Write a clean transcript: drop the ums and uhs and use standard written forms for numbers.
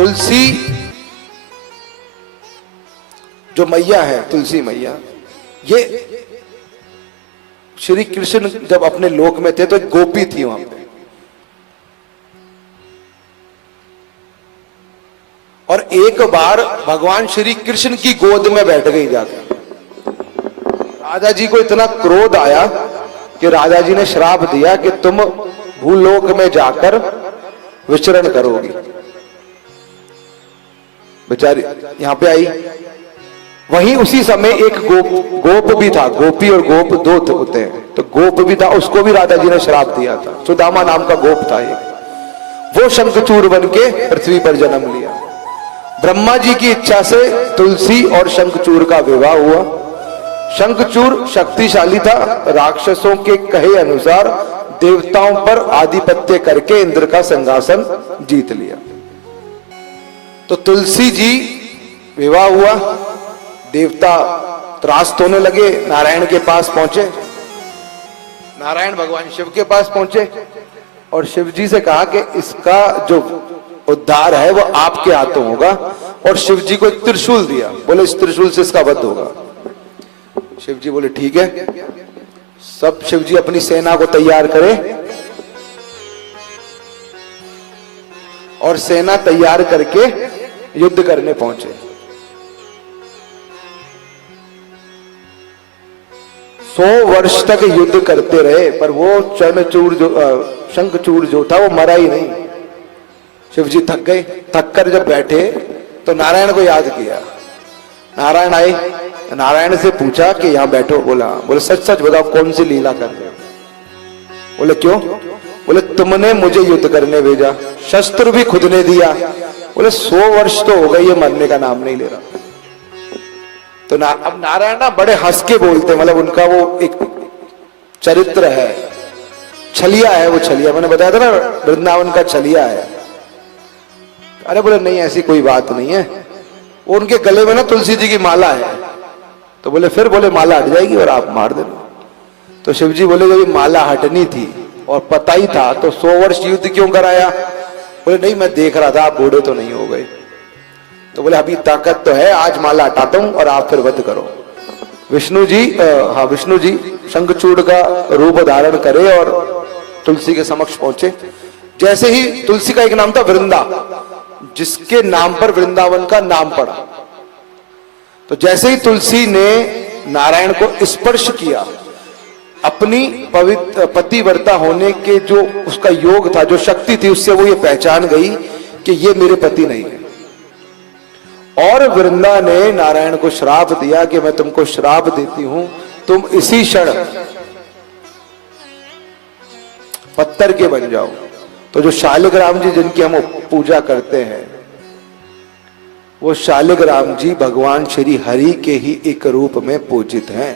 तुलसी जो मैया है, तुलसी मैया, ये श्री कृष्ण जब अपने लोक में थे तो एक गोपी थी वहां पे, और एक बार भगवान श्री कृष्ण की गोद में बैठ गई जाकर। राजा जी को इतना क्रोध आया कि राजा जी ने श्राप दिया कि तुम भूलोक में जाकर विचरण करोगी। बेचारी यहां पे आई। वहीं उसी समय एक गोप भी था। गोपी और गोप दो होते हैं, तो गोप भी था, उसको भी राजा जी ने श्राप दिया था। सुदामा नाम का गोप था एक। वो शंखचूर बन के पृथ्वी पर जन्म लिया। ब्रह्मा जी की इच्छा से तुलसी और शंखचूर का विवाह हुआ। शंखचूर शक्तिशाली था। राक्षसों के कहे अनुसार देवताओं पर आधिपत्य करके इंद्र का सिंहासन जीत लिया। तो तुलसी जी विवाह हुआ। देवता त्रास्त होने लगे, नारायण के पास पहुंचे। नारायण भगवान शिव के पास पहुंचे और शिव जी से कहा कि इसका जो उद्धार है वो आपके हाथों होगा, और शिव जी को एक त्रिशूल दिया। बोले इस त्रिशूल से इसका वध होगा। शिव जी बोले ठीक है। सब शिव जी अपनी सेना को तैयार करे, और सेना तैयार करके युद्ध करने पहुंचे। 100 वर्ष तक युद्ध करते रहे, पर वो चरणचूर जो शंखचूर जो था वो मरा ही नहीं। शिव जी थक गए। थक कर जब बैठे तो नारायण को याद किया। नारायण आए, नारायण से पूछा कि यहां बैठो। बोले सच सच बताओ कौन सी लीला कर रहे हो? बोले क्यों? बोले तुमने मुझे युद्ध करने भेजा, शस्त्र भी खुद ने दिया। बोले 100 वर्ष तो हो गए, ये मरने का नाम नहीं ले रहा। तो अब नारायण ना बड़े हंस के बोलते, मतलब उनका वो एक चरित्र है, छलिया है वो छलिया। मैंने बताया था ना वृंदावन का छलिया है। अरे बोले नहीं ऐसी कोई बात नहीं है। वो उनके गले में ना तुलसी जी की माला है। तो बोले फिर? बोले माला हट जाएगी और आप मार देना। तो शिव जी बोले जब माला हटनी थी और पता ही था तो 100 वर्ष युद्ध क्यों कराया? बोले नहीं मैं देख रहा था आप बूढ़े तो नहीं हो गए। तो बोले अभी ताकत तो है, आज माला हटाता हूं और आप फिर वध करो। विष्णु जी शंखचूड़ का रूप धारण करे और तुलसी के समक्ष पहुंचे। जैसे ही तुलसी का एक नाम था वृंदा, जिसके नाम पर वृंदावन का नाम पड़ा। तो जैसे ही तुलसी ने नारायण को स्पर्श किया, अपनी पवित्र पतिव्रता होने के जो उसका योग था, जो शक्ति थी, उससे वो ये पहचान गई कि ये मेरे पति नहीं है। और वृंदा ने नारायण को श्राप दिया कि मैं तुमको श्राप देती हूं, तुम इसी क्षण पत्थर के बन जाओ। तो जो शालिग्राम जी जिनकी हम पूजा करते हैं, वो शालिग्राम जी भगवान श्री हरि के ही एक रूप में पूजित हैं।